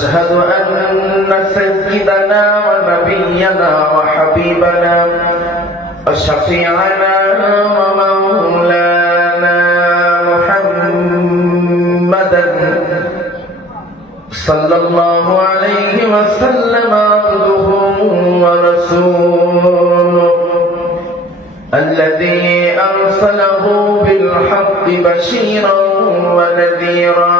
ونشهد أن سيدنا ونبينا وحبيبنا وشفيعنا ومولانا محمدا صلى الله عليه وسلم عبده ورسوله الذي أرسله بالحق بشيرا ونذيرا.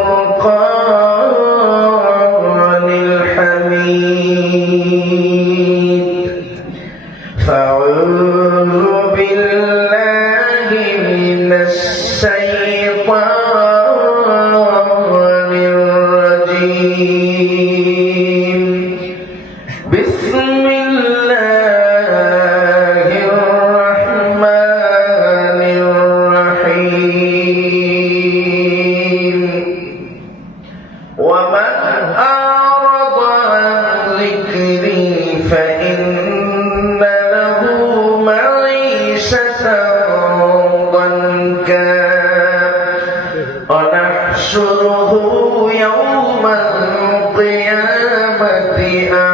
ونحشره يوم القيامة أعمى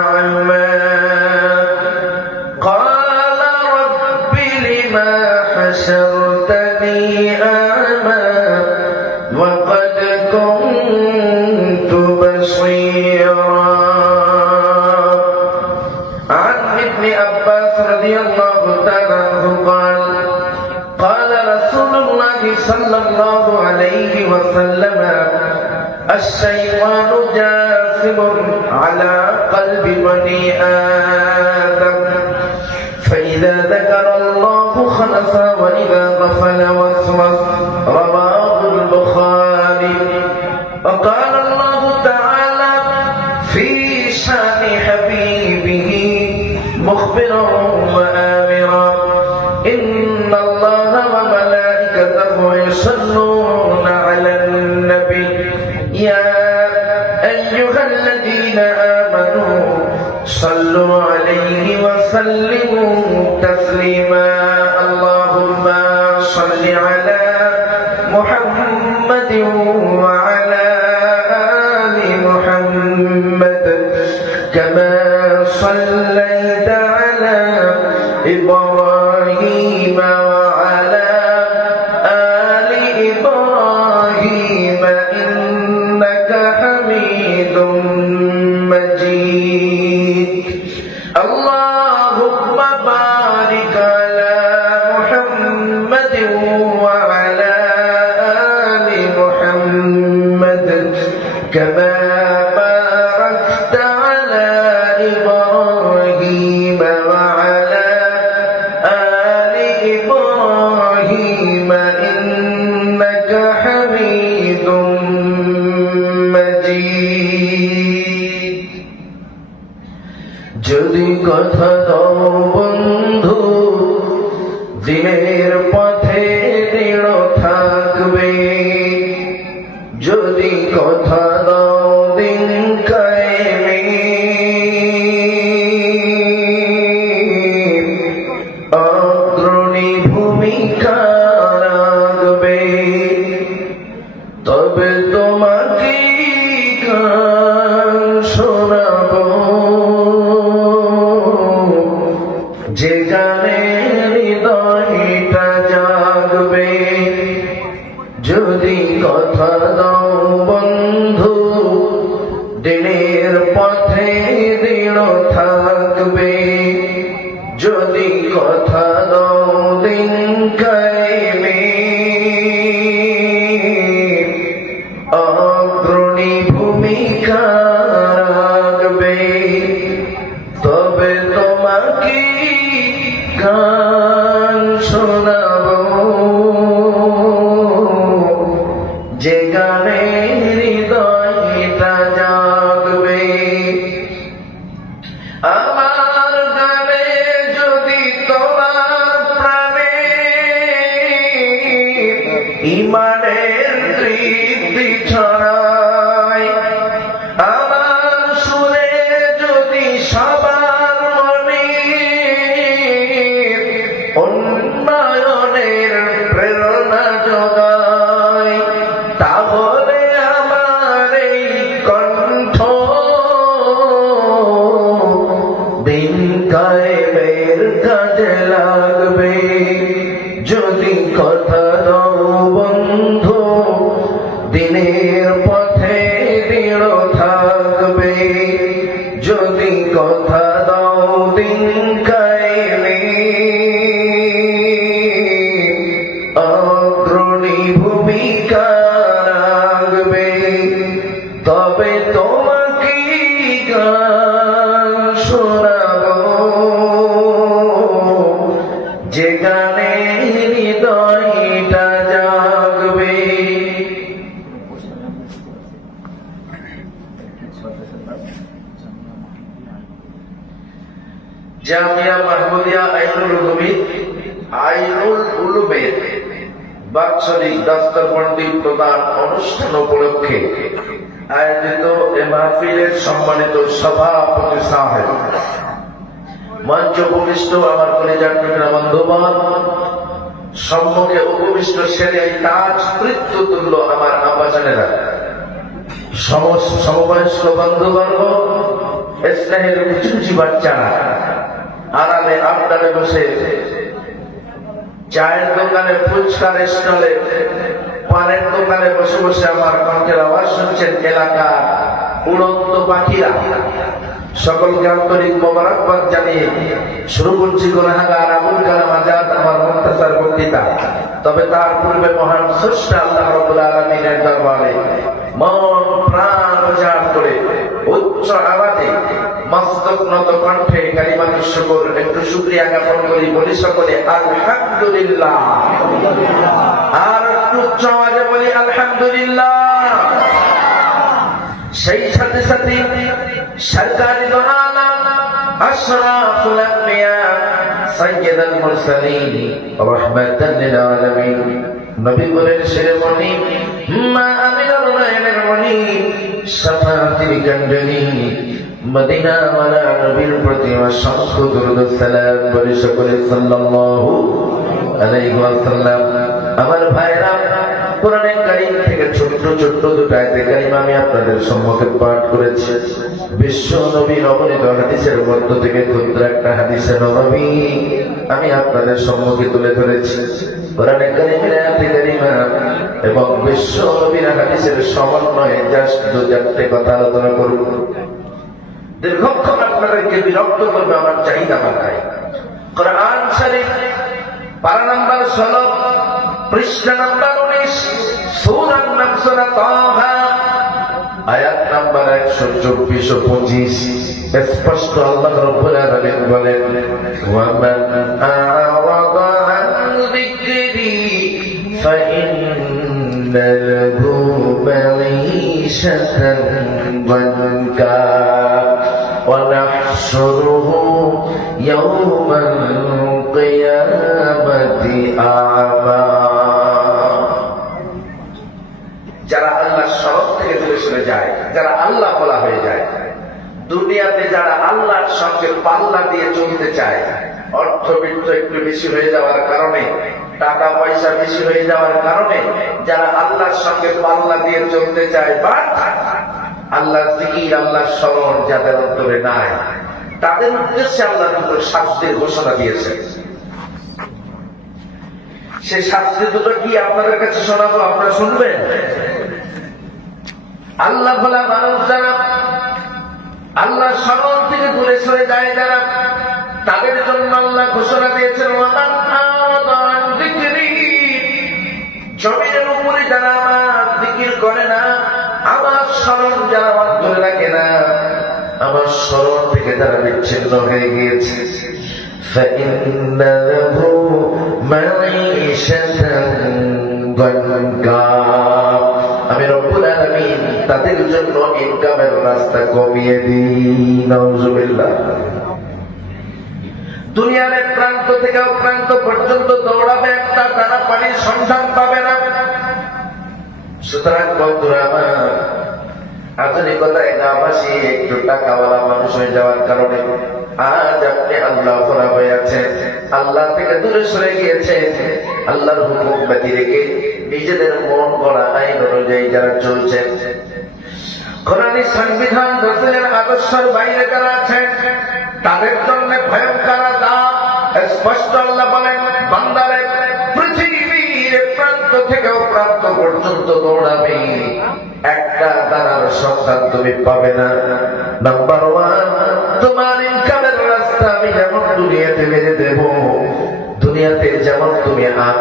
no مجيد তোমাকে যদি কথা দাও বাৎসরিক দাস্তারবন্দি প্রদান অনুষ্ঠান উপলক্ষে আয়োজিত এ মাহফিলের সম্মানিত সভাপতি সাহেব। মঞ্চ উপবিষ্ট আমার কলেজার বন্ধুবান সম্মুখে উপবিষ্ট সেরে তাজ তৃত্ব তুল্য আমার আব্বাজানেরা সমস্ত সমবয়স্ক বন্ধুবর্গ, স্নেহের কুচুচি বাচ্চারা আরামে আড্ডারে বসে চায়ের দোকানে ফুচকার স্টলে পানের দোকানে বসে বসে আমার কণ্ঠের আওয়াজ শুনছেন এলাকা উড়ন্ত পাখিরা। সকলকে আন্তরিক মোবারকবাদ জানিয়ে শুরু করছি গুনাহাগার আবুল কালাম আজাদ, আমার বক্তৃতা। তবে তার পূর্বে মহান স্রষ্টা আল্লাহ রবুল আলমিনের দরবারে মন প্রাণ উজাড় করে উচ্চ আওয়াজে নত কণ্ঠে কালিমাকে শুকর একটু শুক্রিয়া জ্ঞাপন করি বলি সকলে, আলহামদুলিল্লাহ। আর উচ্চ আওয়াজে বলি, আলহামদুলিল্লাহ। সেই সাথে সাথে সরকারি দোহানা আশরাফুল আম্বিয়া সাইয়্যিদুল মুরসালিন, রাহমাতাল লিল আলামিন। নবী বলেন শিরোমণি মা আমিনার নয়নের মণি শাফাআতির গঞ্জনি মদিনা ওয়ালা নবীর প্রতি অসংখ্য দুরূদ সালাম বলে সকলে সাল্লাল্লাহু আলাইহি ওয়াসাল্লাম। আমার ভাইরা কোরআনে কারিম থেকে দুটো আয়াতে কারিমা আমি আপনাদের সম্মুখে পাঠ করেছি। বিশ্ব নবীর অবনীত হাদিসের মধ্য থেকে ক্ষুদ্র একটা হাদিসে নবী আমি আপনাদের সম্মুখে তুলে ধরেছি। কোরআনে কারিমের আয়াতে কারিমা এবং বিশ্ব নবীর হাদিসের সমন্বয়ে জাস্ট দু চারটে কথা আলোচনা করব। দীর্ঘক্ষণ আপনাদেরকে বিরক্ত করবে আমার চাহিদা মাথায়। কোরআন শরীফ, পারা নাম্বার ষোলো, পৃষ্ঠা নাম্বার উনিশ নাম তহা, আয়াত নাম্বার একশো চব্বিশ পঁচিশ। স্পষ্ট আল্লাহ রব্বুল বলেন, ওয়ামান বানকা ونحشره يوم القيامة أعمى যারা আল্লাহ সড়ক থেকে দূরে সরে যায় যারা আল্লাহ বলা হয়ে যায় দুনিয়াতে যারা আল্লাহর সঙ্গে পাল্লা দিয়ে চলতে চায় অর্থবিত্ত একটু বেশি হয়ে যাওয়ার কারণে টাকা পয়সা বেশি হয়ে যাওয়ার কারণে যারা আল্লাহর সঙ্গে পাল্লা দিয়ে চলতে চায় বা আল্লাহ জিকির, আল্লাহ স্মরণ যাদের অন্তরে নাই, তাদের উদ্দেশ্যে আল্লাহ দুটো শাস্তির ঘোষণা দিয়েছে সে শাস্তি দুটো কি আপনাদের কাছে শোনাবো, আপনারা শুনবেন? আল্লাহ ভোলা মানুষ যারা, আল্লাহ স্মরণ থেকে দূরে সরে যায় যারা, তাদের জন্য আল্লাহ ঘোষণা দিয়েছেন বিচ্ছিন্ন হয়ে গিয়েছে فإن له معيشة ضنكا আমি রব্বুল আলামিন তাদের জন্য ইনকামের রাস্তা কমিয়ে দিই নাউজুবিল্লাহ দুনিয়ার এক প্রান্ত থেকে ও প্রান্ত পর্যন্ত দৌড়াবে একটা তারা পানির সন্ধান পাবে না সুতরাং বন্ধুরা আমার আধুনিকতায় গ্রামবাসী একটু টাকাওয়ালা মানুষ হয়ে যাওয়ার কারণে আজ আপনি আল্লাহ ফোরা হয়ে আছেন। আল্লাহ থেকে দূরে সরে গিয়েছেন আল্লাহর হুকুম ব্যতি রেখে নিজেদের মন করা আইন অনুযায়ী যারা কোরআনী সংবিধান আদর্শের বাইরে যারা আছেন, তাদের জন্য ভয়ঙ্কর স্পষ্ট আল্লাহ বলেন, বান্দারে, পৃথিবীর প্রান্ত থেকে প্রান্ত পর্যন্ত দৌড়াবে। একটা দাঁড়ার সন্ধান তুমি পাবে না। নাম্বার ওয়ান তোমার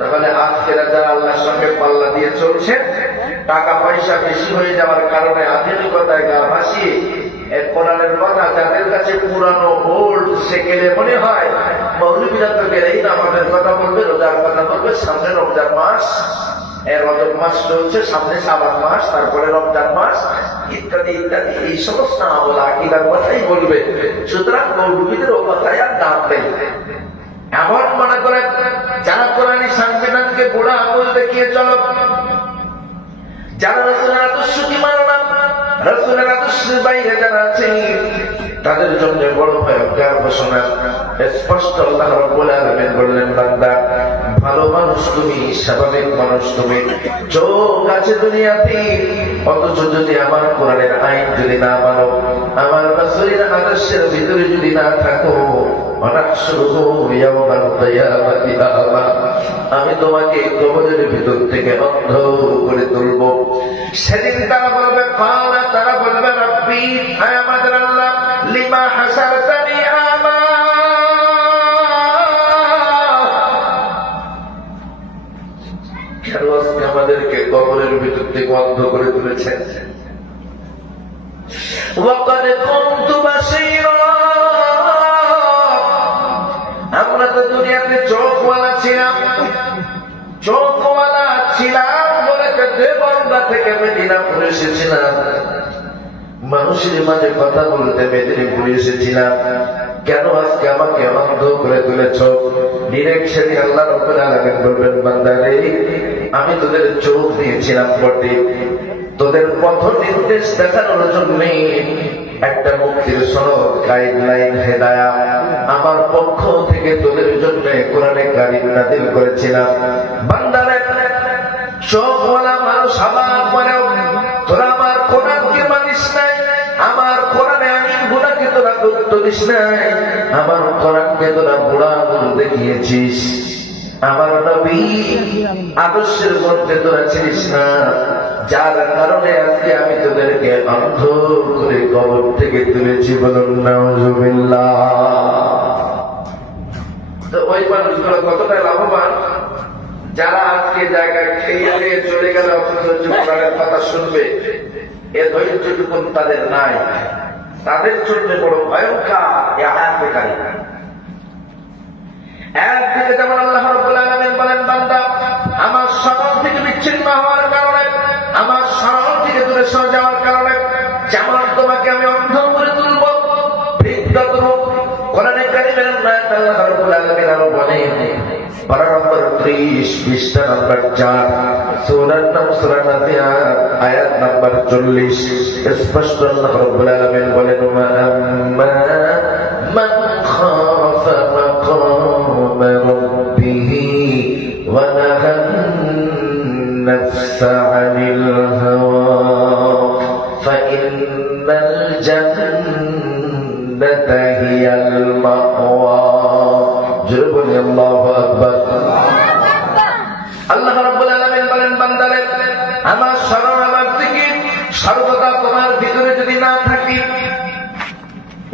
তাহলে আজকেরা যারা আল্লাহর সঙ্গে পাল্লা দিয়ে চলছে টাকা পয়সা বেশি হয়ে যাওয়ার কারণে আধুনিকতায় গা ভাসিয়ে, এর কোরআনের কথা যাদের কাছে পুরানো ওল্ড মনে হয় কথা বলবে, রোজার কথা বলবে, সামনে রমজান মাস মাস চলছে, সামনে সাবান মাস, তারপরে রমজান মাস, ইত্যাদি ইত্যাদি, এই সমস্ত আকিদার কথাই বলবে। সুতরাং মৌলবীদের ও কথায় আর দাম এমন মনে করে যারা কোরআনী বুড়া আঙুল দেখিয়ে চলো। যারা রসুলের আদর্শকে মানো না, রসুলের আদর্শের বাইরে যারা আছে, তাদের জন্য বড় ভয়ঙ্কর ঘোষণা। স্পষ্ট আল্লাহ রব্বুল আলামিন বললেন, বান্দা, ভালো মানুষ তুমি, স্বাভাবিক মানুষ তুমি। চোখ আছে দুনিয়াতে, অথচ যদি আমার কোরআনের আইন যদি না মানো, আমার রাসূলের আদর্শের ভিতরে যদি না থাকো ونحشره يوم القيامة أعمى আমি তোমাকে কবরের ভিতর থেকে অন্ধ করে তুলব সেদিন তারা বলবে কালা তারা বলবে রব্বি হায় আমাদের আল্লাহ লিমা হাসারতানি আমা কেন আজকে আমাদেরকে কবরের ভিতর থেকে অন্ধ করে তুলেছেন وقد كنت بصيرا আমরা তো দুনিয়াতে চোখওয়ালা ছিলাম। চোখওয়ালা ছিলাম বলে থেকে মেদিনাপুর এসেছিলাম। মানুষের মাঝে কথা বলতে মেদিনীপুর এসেছিলাম। কেন আজকে আমাকে অন্ধ করে তুলেছ? ডিরেকশনে আল্লাহ রব্বুল আলামিন বলবেন বান্দারে আমি তোদের চোখ দিয়েছিলাম বটে। তোদের পথ নির্দেশ দেখানোর জন্য একটা মুক্তির সনদ গাইডলাইন হেদায়া আমার পক্ষ থেকে তোদের জন্য কোরআনে কারিম নাদিল করেছিলাম। বান্দারে চোখওয়ালা মানুষ আমার পরেও তোরা আমার কোরআনকে মানিস নাই, আমার কোরআনে আইন গুণাকে তোরা গুরুত্ব দিস নাই, আমার কোরআনকে তোরা বুড়া দেখিয়েছিস। আমার নবী আদর্শের মধ্যে তোরা ছিলিস না। যার কারণে আজকে আমি তোদেরকে অন্ধ করে কবর থেকে তুলেছি বলুন তো ওই মানুষগুলো কতটা লাভবান? যারা আজকে জায়গায় খেয়ে চলে গেল কোরআনের কথা শুনবে। এ ধৈর্যটুকু তাদের নাই। তাদের জন্য বড় ভয়ঙ্কর এ আয়াতকারী একদিকে যেমন আল্লাহ বলেন, বান্দা, আমার স্মরণ থেকে বিচ্ছিন্ন হওয়ার কারণে, আমার স্মরণ থেকে দূরে সরে যাওয়ার কারণে, যেমন তোমাকে আমি অন্ধ করে তুলবো বলেন পারা নম্বর 30 পৃষ্ঠা নম্বর 4 সূরার নাম সূরা নাজিয়াত, আয়াত নম্বর 40 স্পষ্ট আল্লাহ রাব্বুল বলেন, ওয়া আম্মা রাব্বিহি ওয়া নাহান النفس عن الهوى فإن الجنة هي المأوى جربني الله أكبر আল্লাহ রাব্বুল আলামিন বলেন বান্দারে আমার স্মরণ আমার থেকে সর্বদা তোমার ভিতরে যদি না থাকি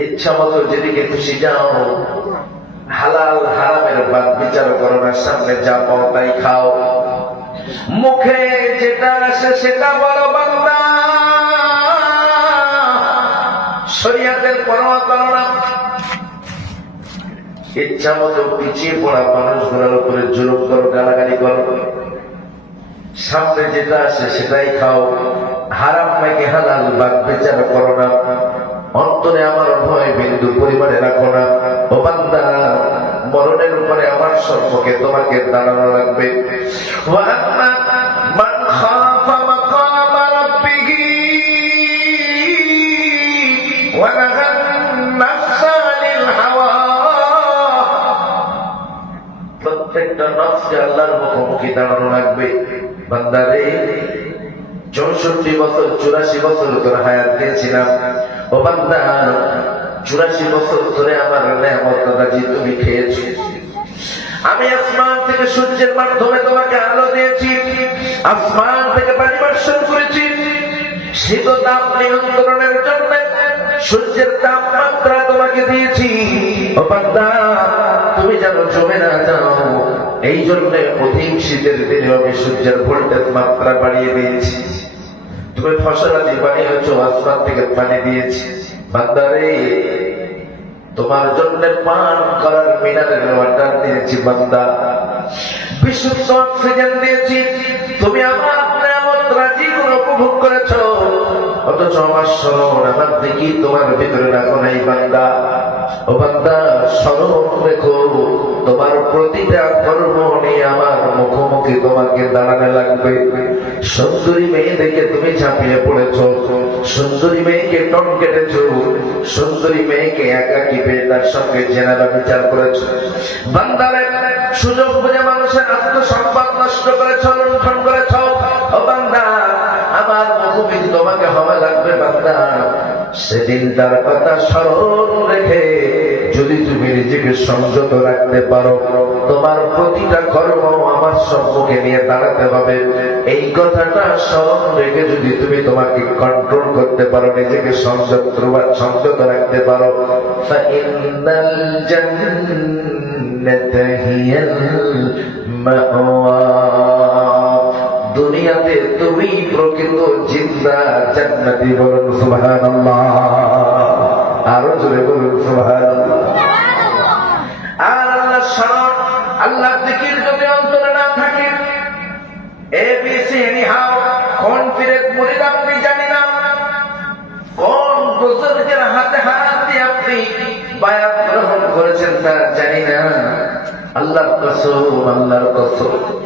ইচ্ছা মতো যেদিকে খুশি যাও হালাল হারামের বাদ বিচার করো না সামনে যা পাও তাই খাও। মুখে যেটা আসে সেটা বলো, বান্দা। শরিয়াতের পরোয়া করো না। ইচ্ছা মতো পিছিয়ে পড়া মানুষগুলোর উপরে জুলুম করো, গালাগালি করো। সামনে যেটা আসে সেটাই খাও। হারাম নাকি হালাল বাদ বিচার করো না। অন্তরে আমার ভয় বিন্দু পরিমাণে রাখো না। ও বান্দা, মরণের উপরে আমার সম্মুখে তোমাকে দাঁড়ানো লাগবে। প্রত্যেকটা নফসকে আল্লাহর মুখোমুখি দাঁড়ানো লাগবে। বান্দারে চৌষট্টি বছর, চুরাশি বছর তোর হায়াত দিয়েছিলাম। চুরাশি বছর ধরে আমার নেয়ামত দাদাজি, তুমি খেয়েছো। আমি আসমান থেকে সূর্যের মাধ্যমে তোমাকে আলো দিয়েছি, আসমান থেকে পানি বর্ষণ করেছি। শীত তাপ নিয়ন্ত্রণের জন্য সূর্যের তাপমাত্রা তোমাকে দিয়েছি। তুমি যেন জমে না যাও এই জন্য অধিক শীতের দিনে আমি সূর্যের ভোল্টেজ মাত্রা বাড়িয়ে দিয়েছি। তুমি ফসলাদি বানিয়েছ, আসমান থেকে পানি দিয়েছি। বান্দারে তোমার জন্য পান করার মিনারেল ওয়াটার দিয়েছি, বান্দা। বিশুদ্ধ অক্সিজেন দিয়েছি। তুমি আমার নেয়ামত রাজি উপভোগ করেছ। অথচ আমার শোনো আমার দেখি তোমার ভিতরে রাখো নাই, বান্দা। ও বান্দা, স্মরণ রেখো, তোমার প্রতিটা কর্ম নিয়ে আমার মুখোমুখি তোমাকে দাঁড়ানো লাগবে। সুন্দরী মেয়ে দেখে তুমি ঝাঁপিয়ে পড়েছ, সুন্দরী মেয়েকে টন কেটেছ, সুন্দরী মেয়েকে একা টিপে তার সঙ্গে জেনারা বিচার করেছ। বান্দারে সুযোগ বুঝে মানুষের আত্মসম্পদ নষ্ট করেছ, লুণ্ঠন করেছ। ও বান্দা, আমার মুখোমুখি তোমাকে হবে লাগবে, বান্দা। সেদিন তার কথা স্মরণ রেখে যদি তুমি নিজেকে সংযত রাখতে পারো, তোমার প্রতিটা কর্ম আমার সম্মুখে নিয়ে দাঁড়াতে হবে। এই কথাটা স্মরণ রেখে যদি তুমি তোমাকে কন্ট্রোল করতে পারো, নিজেকে সংযত সংযত রাখতে পারো হিয়াল মাওয়া। দুনিয়াতে তুমি প্রকৃত জিন্দা, জান্নাতি বলুন সুবহানাল্লাহ। আরও জোরে বলুন সুবহানাল্লাহ। আর আল্লাহ স্মরণ আল্লাহ জিকির যদি অন্তরে না থাকে এবিসি এনিহাও কোন ফিরে মুরিদ আপনি জানি না। কোন বুজুর্গের হাতে হাত দিয়ে আপনি বায়াত গ্রহণ করেছেন তা জানি না। আল্লাহর কসম আল্লাহর কসম।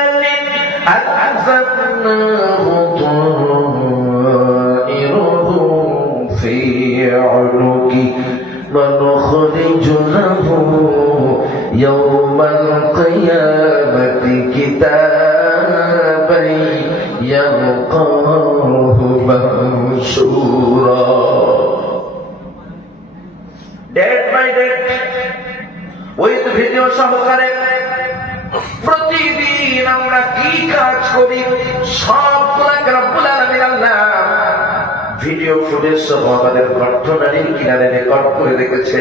আলজামনাহু তাইরুহু ফি উনুকি ونخرج له يوم القيامة كتابا يلقاه منشورا date by date with video সহকারে প্রতিদিন আমরা ভিডিও ফুটেজ সহ আমাদের কিনারে রেকর্ড করে রেখেছে।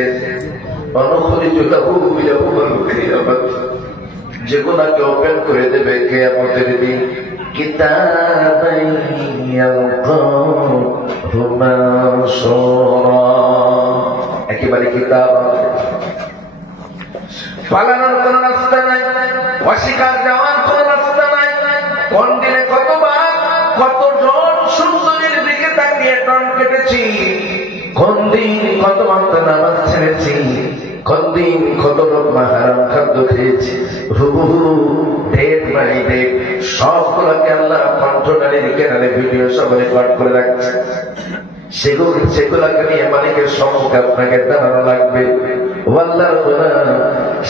অনুখরিত লাহু বিলাহু কিয়ামত যেগুলাকে ওপেন করে দেবে কেয়ামতের দিন। কিতাবাই একেবারে কিতাব। পালানোর কোন রাস্তা নাই। অস্বীকার যাওয়ার কেটেছি কোন কত মাত্র নামাজ ছেড়েছি কোন কত রকমা হারাম খাদ্য খেয়েছি, হুবহু ডেট বাই ডেট সবগুলোকে আল্লাহ কন্ট্রোলারের কেনারে ভিডিও সব রেকর্ড করে রাখছে। সেগুলো সেগুলোকে নিয়ে মালিকের সম্মুখে আপনাকে দাঁড়ানো লাগবে।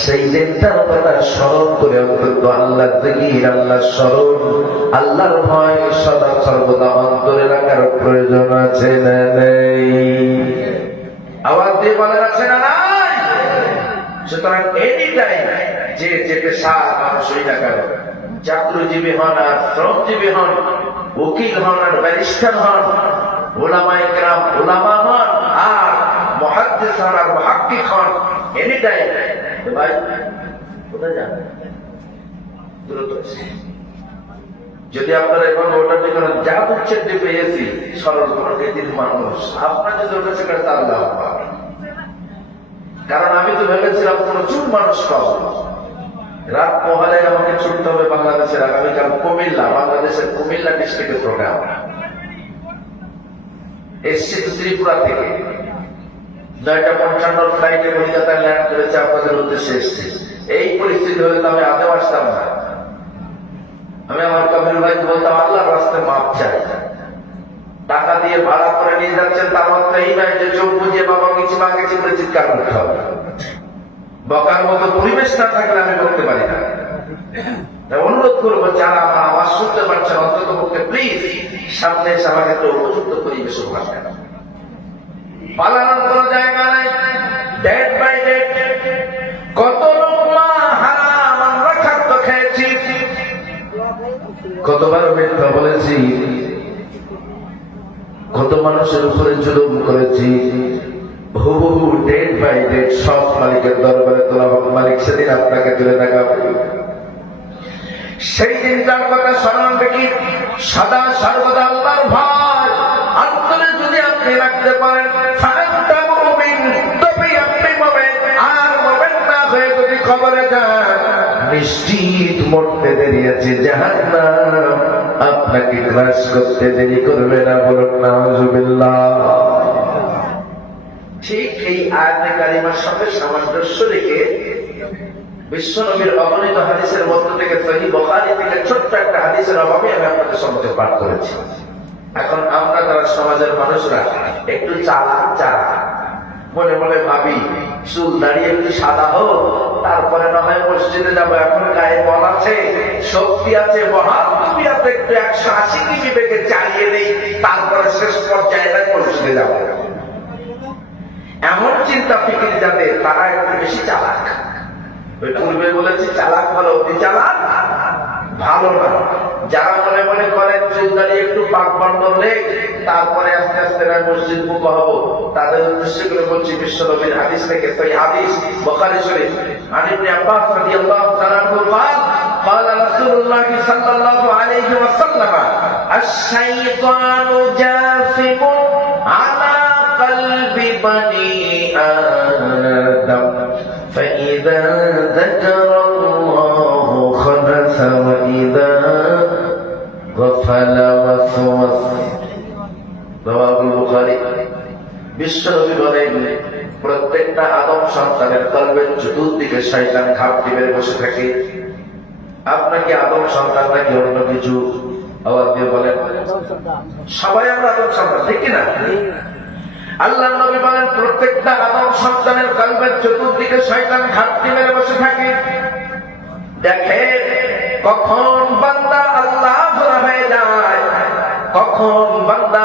সেই দিনটার কথা স্মরণ করে অন্তত আল্লাহর জিকির আল্লাহর স্মরণ, আল্লাহর ভয় সদা সর্বদা অন্তরে রাখার প্রয়োজন আছে না নেই। আওয়াজ দিয়ে বলার আছে না নাই? সুতরাং এনি টাইম যে যে পেশা মানুষই না কেন, চাকরিজীবী হন আর শ্রমজীবী হন, উকিল হন আর ব্যারিস্টার হন ওলামাই গ্রাম ওলামা হন যদি আপনারা এখন ওটা থেকে যা যে পেয়েছি, সরল প্রকৃতির মানুষ, আপনার যদি ওটা সেখানে তার লাভ কারণ আমি তো ভেবেছিলাম প্রচুর মানুষ পাবো। রাত মহালে আমাকে ছুটতে হবে বাংলাদেশের আগামীকাল কুমিল্লা, বাংলাদেশের কুমিল্লা ডিস্ট্রিক্টের প্রোগ্রাম এসছি ত্রিপুরা থেকে। নয়টা পঞ্চান্ন ফ্লাইটে কলকাতায় ল্যান্ড করেছে আপনাদের উদ্দেশ্যে এসছি। এই পরিস্থিতি হলে তো আমি আদেও আসতাম না। আমি আমার কবির ভাই বলতাম আল্লাহ রাস্তায় মাপ চাই। টাকা দিয়ে ভাড়া করে নিয়ে যাচ্ছেন, তার মধ্যে এই নয় যে চোখ বুঝিয়ে বাবা কিছু মা কিছু করে চিৎকার করতে হবে। বকার মতো পরিবেশ না থাকলে আমি করতে পারি না। অনুরোধ করব, যারা আমার আওয়াজ শুনতে পারছেন অন্তত পক্ষে প্লিজ সামনে এসে আমাকে একটা উপযুক্ত পরিবেশ উপহার পালানোর কোনো জায়গা নাই। ডেট বাই ডেট কত লোকমা হারাম, আমরা খাদ্য খেয়েছি। কতবার মিথ্যা বলেছি। কত মানুষের উপরে জুলুম করেছি। হুবহু ডেট বাই ডেট সব মালিকের দরবারে তোলা হোক মালিক, সেদিন আপনাকে তুলে দেখাবে। সেই দিনটার কথা স্মরণ রেখি সদা সর্বদা আল্লাহর ভয়। অন্তরে যদি আপনি রাখতে পারেন খবরে যান, নিশ্চিত আপনাকে ঠিক এই আয়াতে সাথে সামঞ্জস্য রেখে বিশ্বনবীর অগণিত হাদিসের মধ্য থেকে সহি বখারি থেকে ছোট্ট একটা হাদিসের অভাবে আমি আপনাদের সম্মুখে পাঠ করেছি। এখন আমরা যারা সমাজের মানুষরা, একটু চালাক চালা মনে মনে ভাবি, চুল দাঁড়িয়ে একটু সাদা হোক, তারপরে না হয় মসজিদে যাব। এখন গায়ে বল আছে, শক্তি আছে, মহান আছে, একটু একশো আশি কিমি বেগে চালিয়ে নেই তারপরে শেষ পর্যায়ে মসজিদে যাব। এমন চিন্তা ফিকির যাতে তারা একটু বেশি চালাক। ওই পূর্বে বলেছি, চালাক ভালো অতি চালাক। ভালো না যারা মনে মনে করেন চুল দাঁড়িয়ে একটু পাক বন্ধন লেগ তারপরে আস্তে আস্তে না মসজিদ মুখ হবো তাদের উদ্দেশ্য করে বলছি বিশ্ব নবীর হাদিস থেকে সেই হাদিস বখারি শরীফ عن ابن عباس رضي الله تعالى عنه قال قال رسول الله صلى الله عليه وسلم الشيطان جاثم বিশ্বনবী বলেন প্রত্যেকটা আদম সন্তানের কলবের চতুর্দিকে শয়তান খাপ দিবে বসে থাকে। আপনাকে আদম সন্তান নাকি অন্য কিছু? আবার দিয়ে বলেন, সবাই আমরা আদম সন্তান, ঠিক কিনা? আল্লাহ নবী বলেন, প্রত্যেকটা আদম সন্তানের কলবের চতুর্দিকে শয়তান ঘাটতি মেরে বসে থাকে। দেখে কখন বান্দা আল্লাহ হয়ে যায়, কখন বান্দা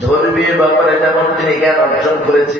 ধর্মীয় ব্যাপারে যেমন তিনি জ্ঞান অর্জন করেছেন